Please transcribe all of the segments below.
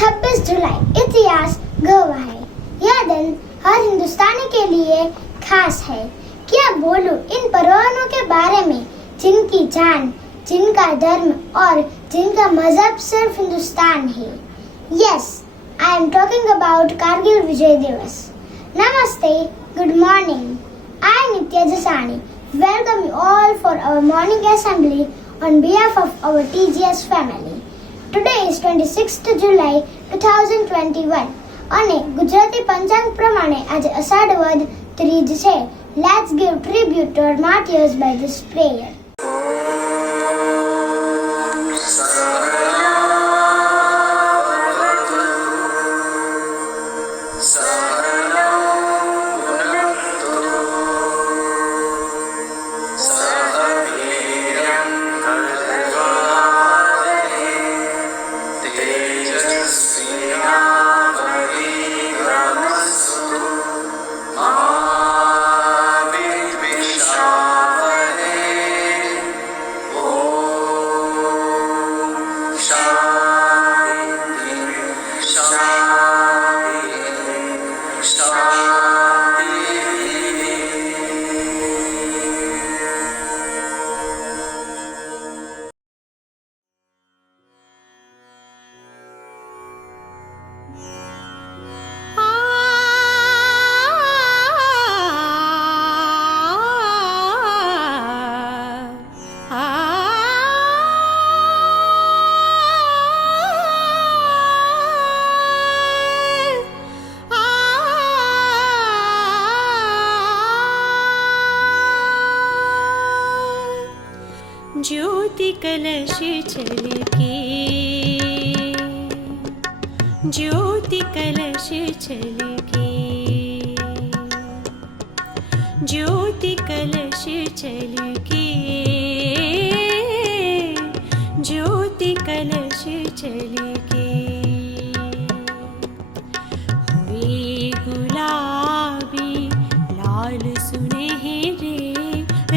26 जुलाई इतिहास गवाह है। यह दिन हर हिंदुस्तानी के लिए खास है। क्या बोलूं इन परवानों के बारे में जिनकी जान, जिनका धर्म और जिनका मजहब सिर्फ हिंदुस्तान है। Yes, I am talking about Kargil Vijay Divas. Namaste, good morning. I am Nitya Jasani. Welcome you all for our morning assembly on behalf of our TGS family. Today is 26th July 2021 અને ગુજરાતી પંચાંગ પ્રમાણે આજે અષાઢ વદ 3 છે. Let's give tribute to our martyrs by this prayer. ज्योति कलश छलके, ज्योति कलश छलके, ज्योति कलश छलके, ज्योति कलश छलके। हुए गुलाबी लाल सुनहरे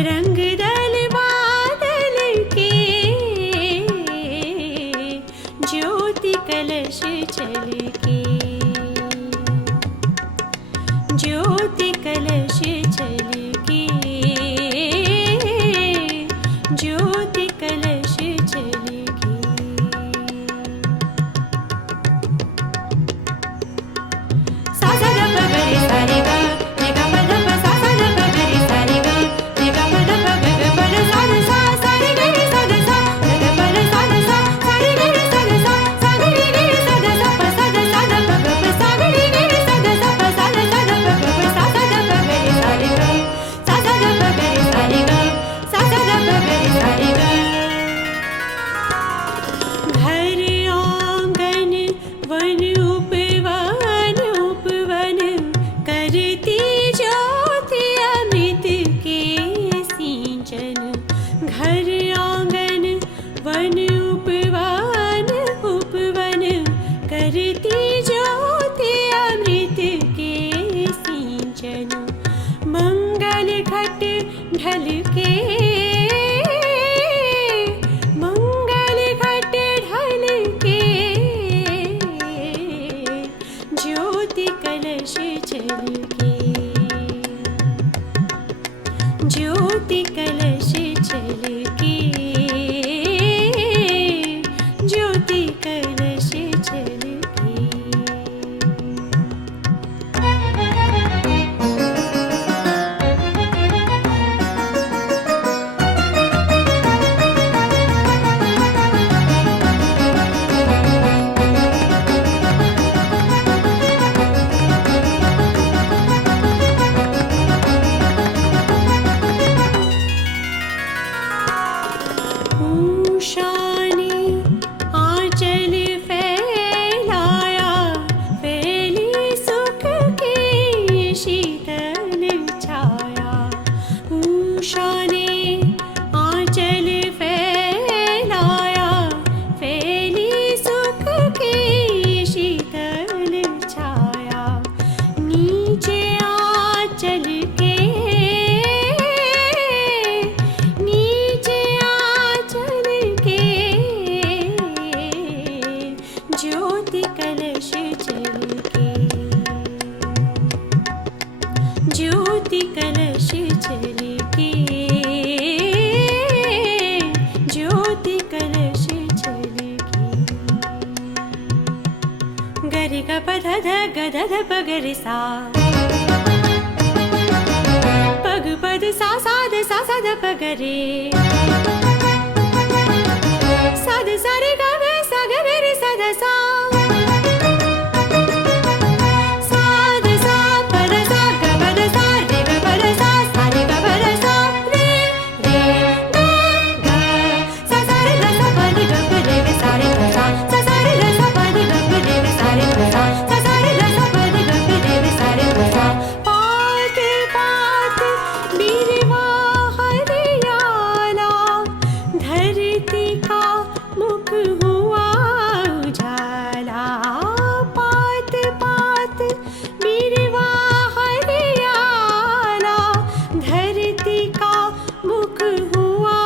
रंग दल बादल के, ज्योति कलश छलके, ज्योति कलश छलके, ज्योति कलश छलके। सा सा ग प ग रे सा रे ग रे ग प ध प सा सा ग प ग रे सा रे ग रे ग प ध प ग ग प र सा ध सा सा रे ग रे सा ध सा ग ग प र सा ध सा सा रे ग रे सा ध सा सा ग रे ग रे सा ध सा प सा ध सा ध प ग प सा ग रे ग रे सा ध सा प सा ध सा ध प ग प सा सा ग प ग रे सा रे ग सा सा ग प ग रे सा रे ग सा सा ग प ग रे सा रे ग। घर आंगन वन उपवन उपवन करती ज्योति अमृत के सिंचन। घर आंगन वन उपवन उपवन करती ज्योति अमृत के सिंचन। मंगल घट ढल के, मंगल घट ढल के, ज्योति कलश छलके, ज्योति कलश छलके, ज्योति कलश छलके। उषा ने आंचल फैलाया, फैली सुख की शीतल छाया। उषा ने आंचल फैलाया, फैली सुख की शीतल छाया। नीचे आंचल के, नीचे आंचल के, ज्योति कलश रे सा पग पद सा सा द प ग रे सा द सा रे ग ग सा ग रे रे सा द सा सा द सा प द सा ग प द सा रे ग प द सा सा रे ग प द सा रे रे ग ग सा सा रे ग सा प द ग प रे ग सा रे ग सा सा सा रे ग सा प द ग प रे ग सा रे ग सा सा सा रे ग सा प द ग प रे ग सा रे ग सा पात पात बीरवा हरियाला धरती का मुख हुआ उजाला पात पात बीरवा हरियाला धरती का मुख हुआ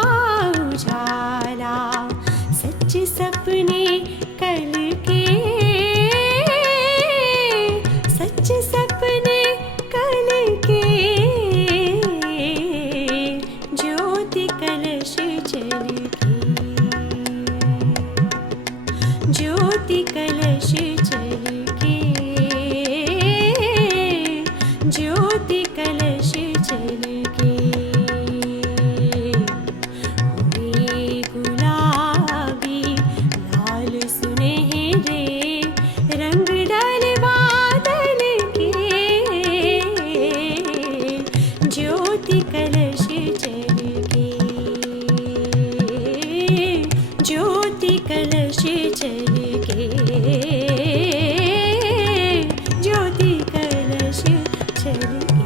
उजाला सच सपने कल के सच सपने कल के ज्योति कलश जल के ज्योति कलश जल के ज्योति कलश जल के हुए गुलाबी लाल सुनहरे रंग डाल बादल के ज्योति कलश जल के ज्योति कलश जल के ज्योति कलश जल के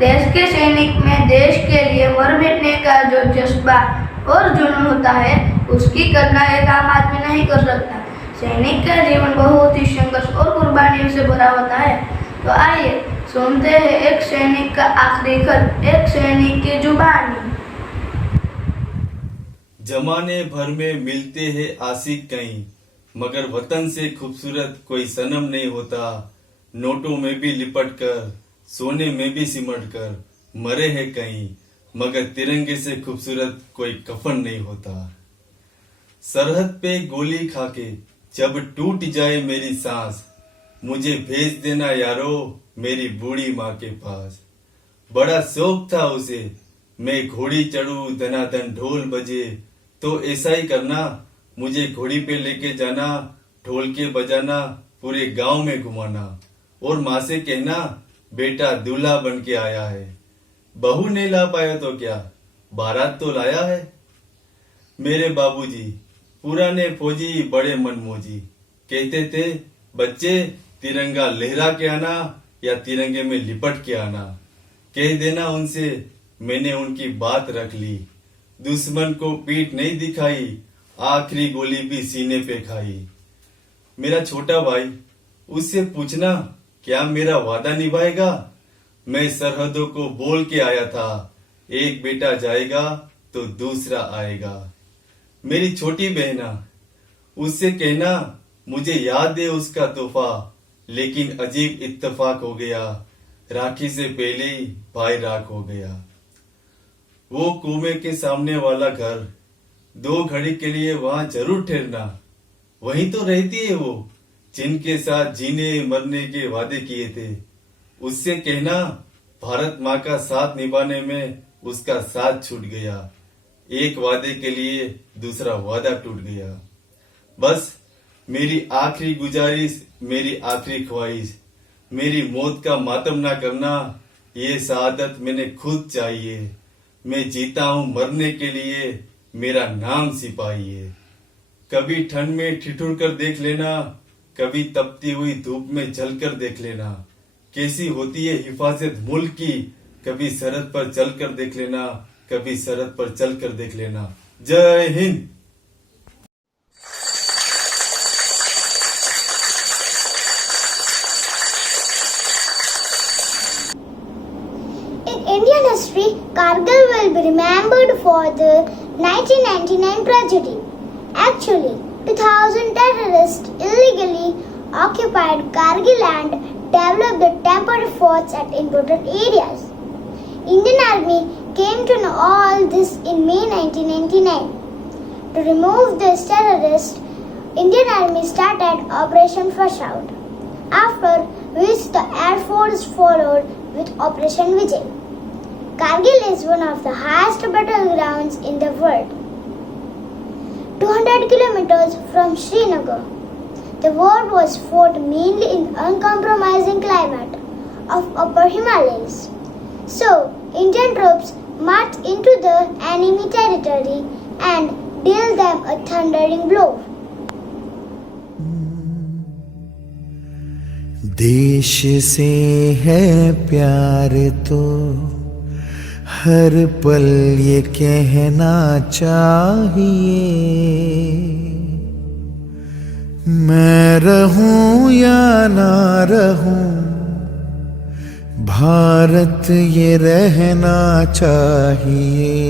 देश के सैनिक में देश के लिए मर मिटने का जो जज्बा और जुनून होता है, उसकी कल्पना एक आम आदमी नहीं कर सकता। सैनिक का जीवन बहुत ही संघर्ष और कुर्बानियों से भरा होता है। तो आइए सुनते हैं एक सैनिक का आखिरी खत, एक सैनिक की जुबानी। जमाने भर में मिलते हैं आशिक कहीं, मगर वतन से खूबसूरत कोई सनम नहीं होता। नोटों में भी लिपट कर, सोने में भी सिमट कर मरे हैं कहीं, मगर तिरंगे से खूबसूरत कोई कफन नहीं होता। सरहद पे गोली खाके जब टूट जाए मेरी सांस, मुझे भेज देना यारो मेरी बूढ़ी माँ के पास। बड़ा शौक था उसे मैं घोड़ी चढ़ूं धनाधन ढोल बजे, तो ऐसा ही करना, मुझे घोड़ी पे लेके जाना, ढोल के बजाना, पूरे गांव में घुमाना, और माँ से कहना बेटा दूल्हा बन के आया है। बहू नहीं ला पाया तो क्या, बारात तो लाया है। मेरे बाबूजी पुराने फौजी बड़े मनमोजी, कहते थे बच्चे तिरंगा लहरा के आना या तिरंगे में लिपट के आना। कह देना उनसे मैंने उनकी बात रख ली। दुश्मन को पीठ नहीं दिखाई, आखिरी गोली भी सीने पे खाई। मेरा छोटा भाई, उससे पूछना क्या मेरा वादा निभाएगा। मैं सरहदों को बोल के आया था, एक बेटा जाएगा तो दूसरा आएगा। मेरी छोटी बहना, उससे कहना मुझे याद है उसका तोहफा, लेकिन अजीब इत्तेफाक हो गया, राखी से पहले ही भाई राख हो गया। वो कुएं के सामने वाला घर, 2 घड़ी के लिए वहां जरूर ठहरना। वहीं तो रहती है वो जिनके साथ जीने मरने के वादे किए थे। उससे कहना भारत माँ का साथ निभाने में उसका साथ छूट गया। एक वादे के लिए दूसरा वादा टूट गया। बस मेरी आखिरी गुजारिश, मेरी आखिरी ख्वाहिश, मेरी मौत का मातम ना करना। ये शहादत मैंने खुद चाहिए। मैं जीता हूँ मरने के लिए, मेरा नाम सिपाही है। कभी ठंड में ठिठुर कर देख लेना, कभी तपती हुई धूप में जलकर देख लेना। कैसी होती है हिफाजत मुल्क की, कभी सरहद पर चलकर देख लेना, कभी सरहद पर चलकर देख लेना। जय Hind. In Indian history, Kargil will be remembered for the 1999 tragedy. Actually, 2,000 terrorists illegally occupied Kargil and developed the temporary forts at important areas. Indian Army came to know all this in May 1999. To remove these terrorists, Indian Army started Operation Flush Out, after which the Air Force followed with Operation Vijay. Kargil is one of the highest battlegrounds in the world. 200 kilometers from Srinagar, the war was fought mainly in the uncompromising climate of Upper Himalayas. So, Indian troops marched into the enemy territory and dealt them a thundering blow. देश से है प्यार तो हर पल ये कहना चाहिए, मैं रहूं या ना रहूं भारत ये रहना चाहिए।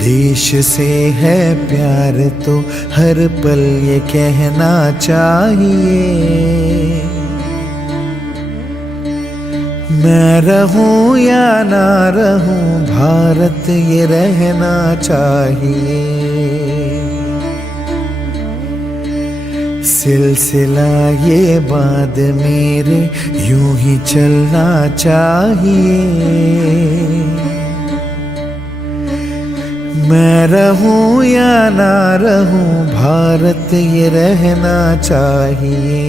देश से है प्यार तो हर पल ये कहना चाहिए, मैं रहूं या ना रहूं भारत ये रहना चाहिए। सिलसिला ये बाद मेरे यूं ही चलना चाहिए, मैं रहूं या ना रहूं भारत ये रहना चाहिए।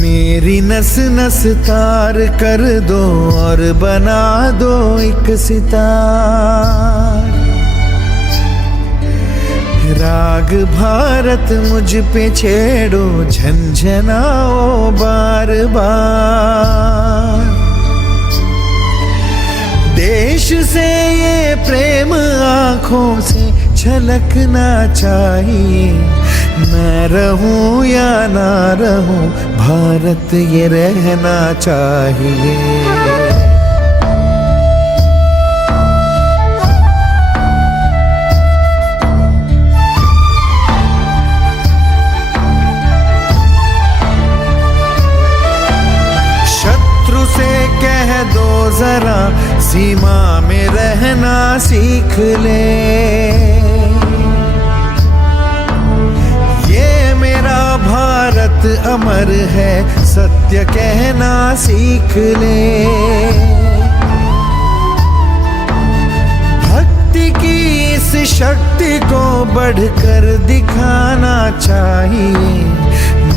मेरी नस नस तार कर दो और बना दो एक सितार, राग भारत मुझ पे छेड़ो झंझनाओ बार बार। देश से ये प्रेम आँखों से झलकना चाहिए, मैं रहूं या ना रहूं भारत ये रहना चाहिए। दो जरा सीमा में रहना सीख ले, ये मेरा भारत अमर है सत्य कहना सीख ले। भक्ति की इस शक्ति को बढ़कर दिखाना चाहिए,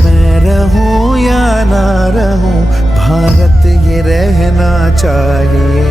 मैं रहूं या ना रहूं भारत ये रहना चाहिए।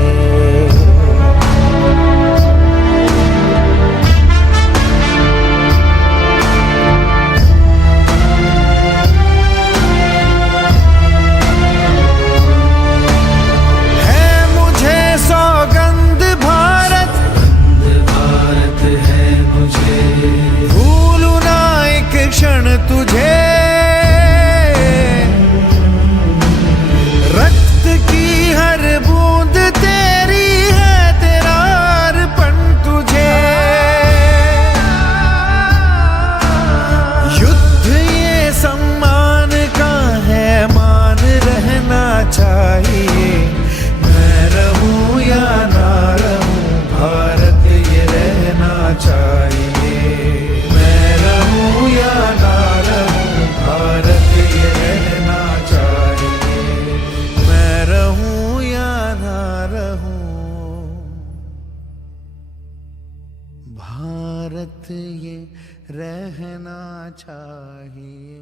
रहना चाहिए।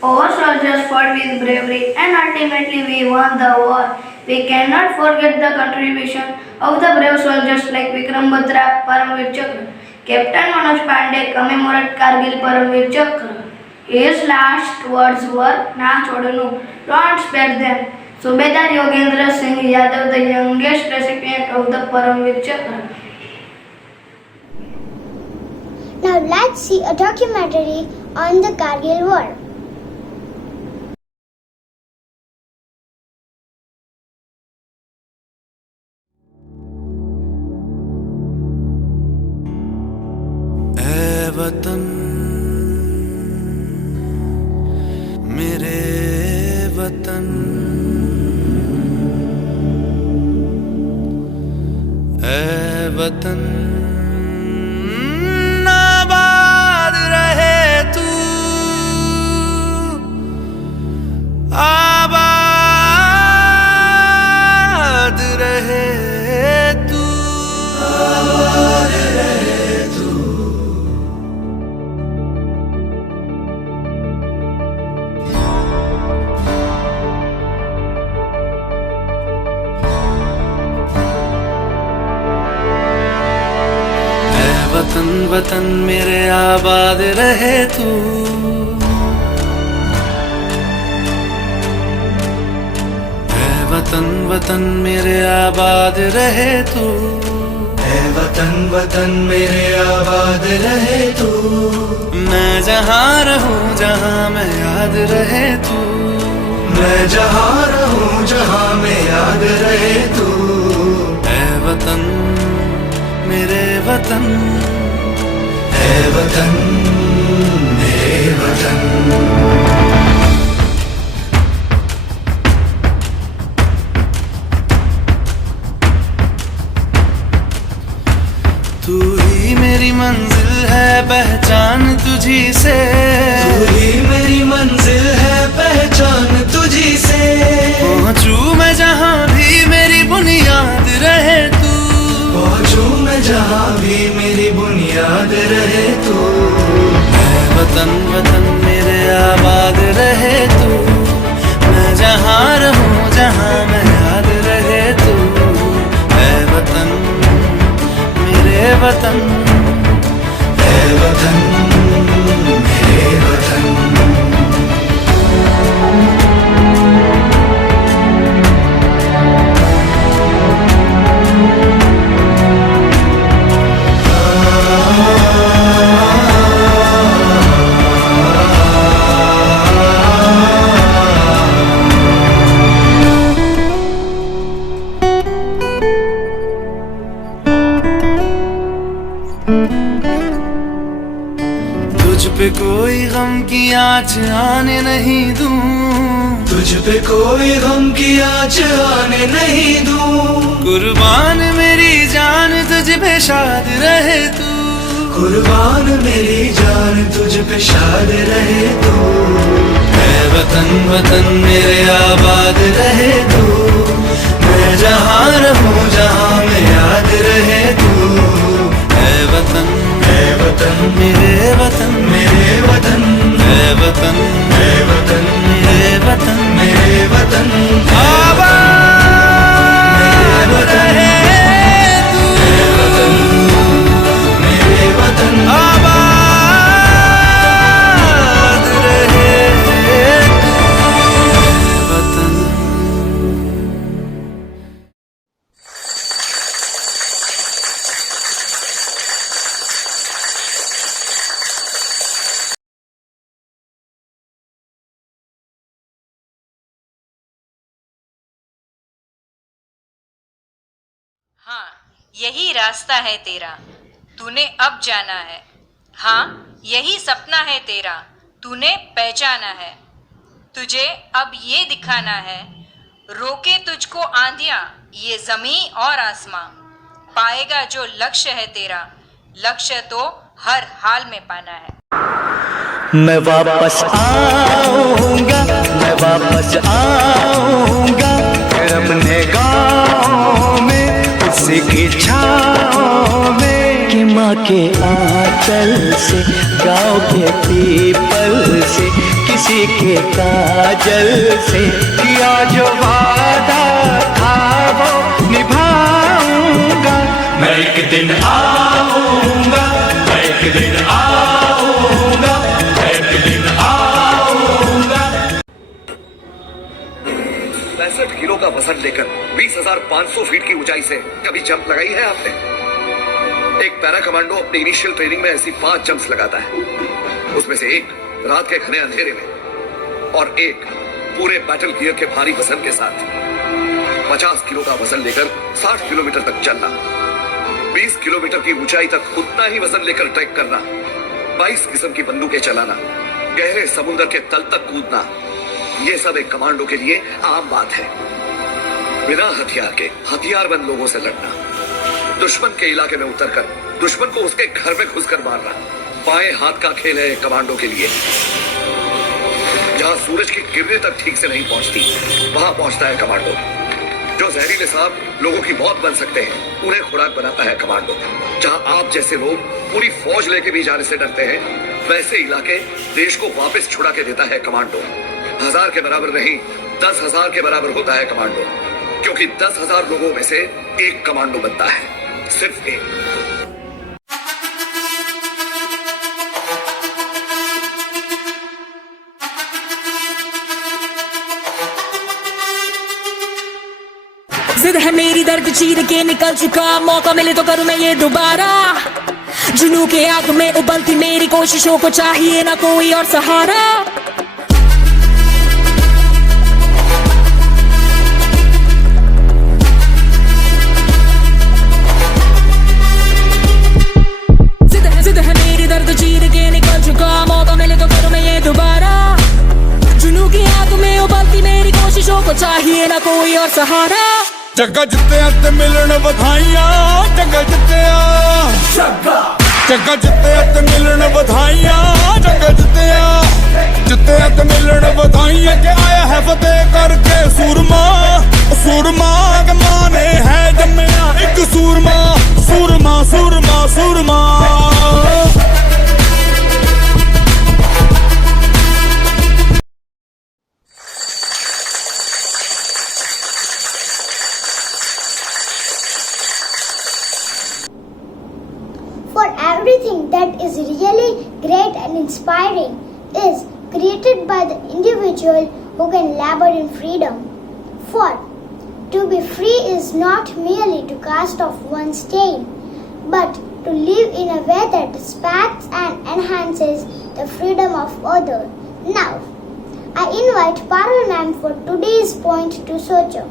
Our soldiers fought with bravery and ultimately we won the war. We cannot forget the contribution of the brave soldiers like Vikram Batra, Paramveer Chakra. Captain Manoj Pandey commemorated Kargil Paramveer Chakra. His last words were, "Na chodnu, don't spare them." Subedar Yogendra Singh Yadav, the youngest recipient of the Paramveer Chakra. Now let's see a documentary on the Kargil War. ऐ वतन मेरे वतन, ऐ वतन आबाद रहे तू, आबाद रहे तू, आबाद रहे तू। वतन वतन मेरे आबाद रहे तू, ऐ वतन वतन मेरे आबाद रहे तू, ऐ वतन वतन मेरे आबाद रहे तू। मैं जहाँ रहूं जहाँ मैं याद रहे तू, मैं जहाँ रहूं जहाँ मैं याद रहे तू। ऐ वतन मेरे वतन, ऐ वतन मेरे वतन। तू ही मेरी मंजिल है पहचान तुझी से, तू ही मेरी मंजिल है पहचान तुझी से। पहुँचूं मैं जहाँ भी मेरी बुनियाद रहे तू, पहुँचूं मैं जहाँ भी मेरी बुनियाद रहे तू। ऐ वतन वतन मेरे आबाद रहे तू, मैं जहाँ रहूं जहाँ मैं याद रहे तू। ऐ वतन मेरे वतन, ऐ वतन मेरे वतन। तुझ पे कोई गम की आँच आने नहीं दूं, तुझ पे कोई गम की आँच आने नहीं दूं। कुर्बान मेरी जान तुझ पे शाद रहे तू, कुर्बान मेरी जान तुझ पे शाद रहे तू। ऐ वतन वतन मेरे आबाद रहे तू, मैं जहाँ रहूं जहाँ मैं याद रहे तू। ऐ वतन मेरे वतन, मेरे वतन, ऐ वतन, ऐ वतन मेरे वतन, मेरे वतन। आबाद रहे तू, ऐ वतन मेरे वतन, आबाद रहे तू, वतन। हाँ, यही रास्ता है तेरा, तूने अब जाना है। हाँ, यही सपना है तेरा, तूने पहचाना है। तुझे अब ये दिखाना है, रोके तुझको आंधियां, ये जमीन और आसमां। पाएगा जो लक्ष्य है तेरा, लक्ष्य तो हर हाल में पाना है। मैं वापस आऊंगा, मैं वापस आऊंगा। के काजल से, किया जो वादा था वो निभाऊंगा। मैं एक दिन आऊंगा, मैं एक दिन आऊंगा, मैं एक दिन आऊंगा। 65 किलो का वजन लेकर 20,500 फीट की ऊंचाई से कभी जंप लगाई है आपने? एक पैरा कमांडो अपनी इनिशियल ट्रेनिंग में ऐसी 5 जंप्स लगाता है। उसमें से एक रात के घने अंधेरे में और एक पूरे बैटल गियर के भारी वजन के साथ। 50 किलो का वजन लेकर 60 किलोमीटर तक चलना, 20 किलोमीटर की ऊंचाई तक उतना ही वजन लेकर ट्रैक करना, 22 किस्म की बंदूकें चलाना, गहरे समुद्र के तल तक कूदना, ये सब एक कमांडो के लिए आम बात है। बिना हथियार के हथियारबंद लोगों से लड़ना, दुश्मन के इलाके में उतरकर दुश्मन को उसके घर में घुसकर मारना, बाएं हाथ का खेल है कमांडो के लिए। जहां सूरज की किरणें तक ठीक से नहीं पहुंचती, वहां पहुंचता है कमांडो। जो जहरीले सांप लोगों की मौत बन सकते हैं, उन्हें खुराक बनाता है कमांडो। जहां आप जैसे लोग पूरी फौज लेके भी जाने से डरते हैं, वैसे इलाके देश को वापस छुड़ा के देता है कमांडो। 1000 के बराबर नहीं, 10,000 के बराबर होता है कमांडो, क्योंकि 10,000 लोगों में से एक कमांडो बनता है, सिर्फ एक। जिद है मेरी दर्द चीर के निकल चुका, मौका मिले तो करूं मैं ये दोबारा। जुनू के आग में उबलती मेरी कोशिशों को चाहिए ना कोई और सहारा। जिद है मेरी दर्द चीर के निकल चुका, मौका मिले तो करूं मैं ये दोबारा। जुनू की आग में उबलती मेरी कोशिशों को चाहिए ना कोई और सहारा। जग्गा जित्ते ते मिलन बधाइयां, जग्गा जित्ते ते मिलन बधाइयां, जग्गा जित्ते ते मिलन बधाइयां। के आया है फतेह करके सूरमा, सूरमा के माने है जम्मिया एक सूरमा, सूरमा सूरमा सूरमा। For everything that is really great and inspiring is created by the individual who can labor in freedom. For to be free is not merely to cast off one's stain, but to live in a way that respects and enhances the freedom of others. Now, I invite Parul ma'am for today's point to Socho.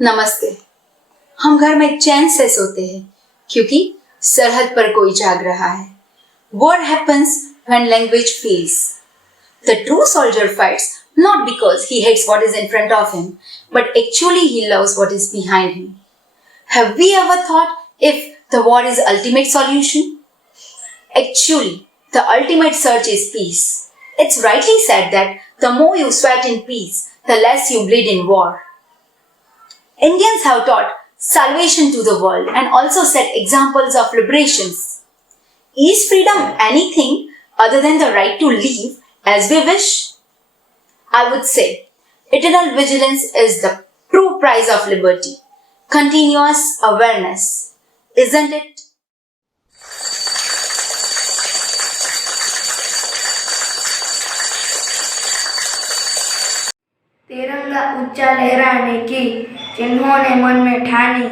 नमस्ते। हम घर में चैन से सोते हैं क्योंकि सरहद पर कोई जाग रहा है। War happens when language fails. The true soldier fights not because he hates what is in front of him, but actually he loves what is behind him. Have we ever thought if the war is the ultimate solution? Actually, the ultimate search is peace. It's rightly said that the more you sweat in peace, the less you bleed in war. Indians have taught salvation to the world and also set examples of liberations. Is freedom anything other than the right to live as we wish? I would say eternal vigilance is the true price of liberty. Continuous awareness, isn't it? तिरंगा ऊंचा लहराने की जिन्होंने मन में ठानी,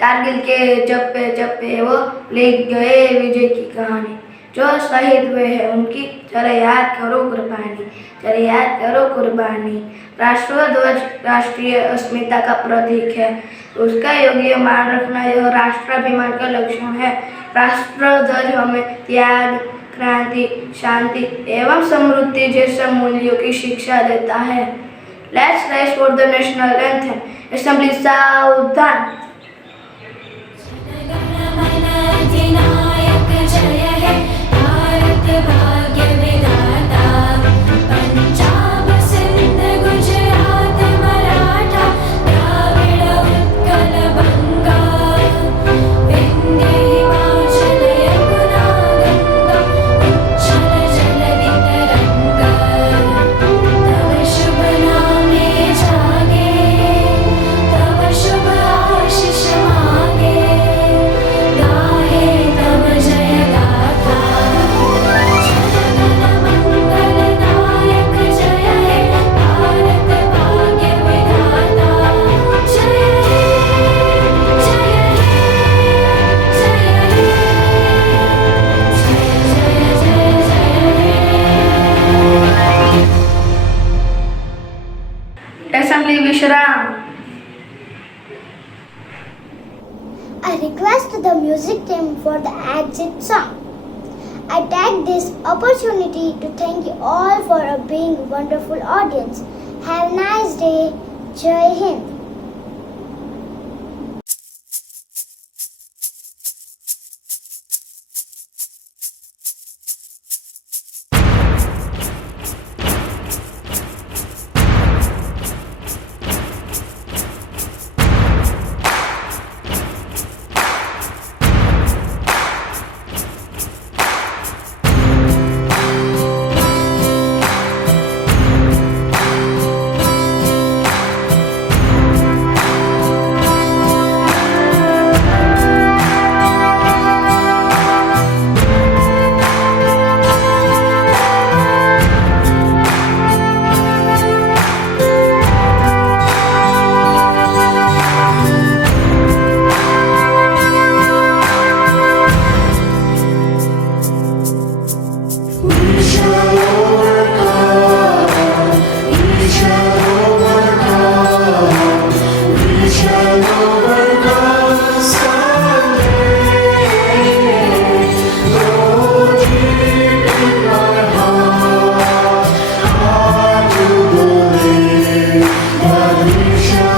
कारगिल के चप्पे चप्पे वो लिख गए विजय की कहानी। जो शहीद हुए हैं उनकी जरा याद करो कुर्बानी, जरा याद करो कुर्बानी। राष्ट्रध्वज राष्ट्रीय अस्मिता का प्रतीक है, उसका योग्य मान रखना यह राष्ट्राभिमान का लक्षण है। राष्ट्रध्वज हमें त्याग, क्रांति, शांति एवं समृद्धि जैसे मूल्यों की शिक्षा देता है। Let's rise for the national anthem. Assembly सावधान। Assembly Vishram. I request the music team for the exit song. I take this opportunity to thank you all for being a wonderful audience. Have a nice day. Jai Hind. Shall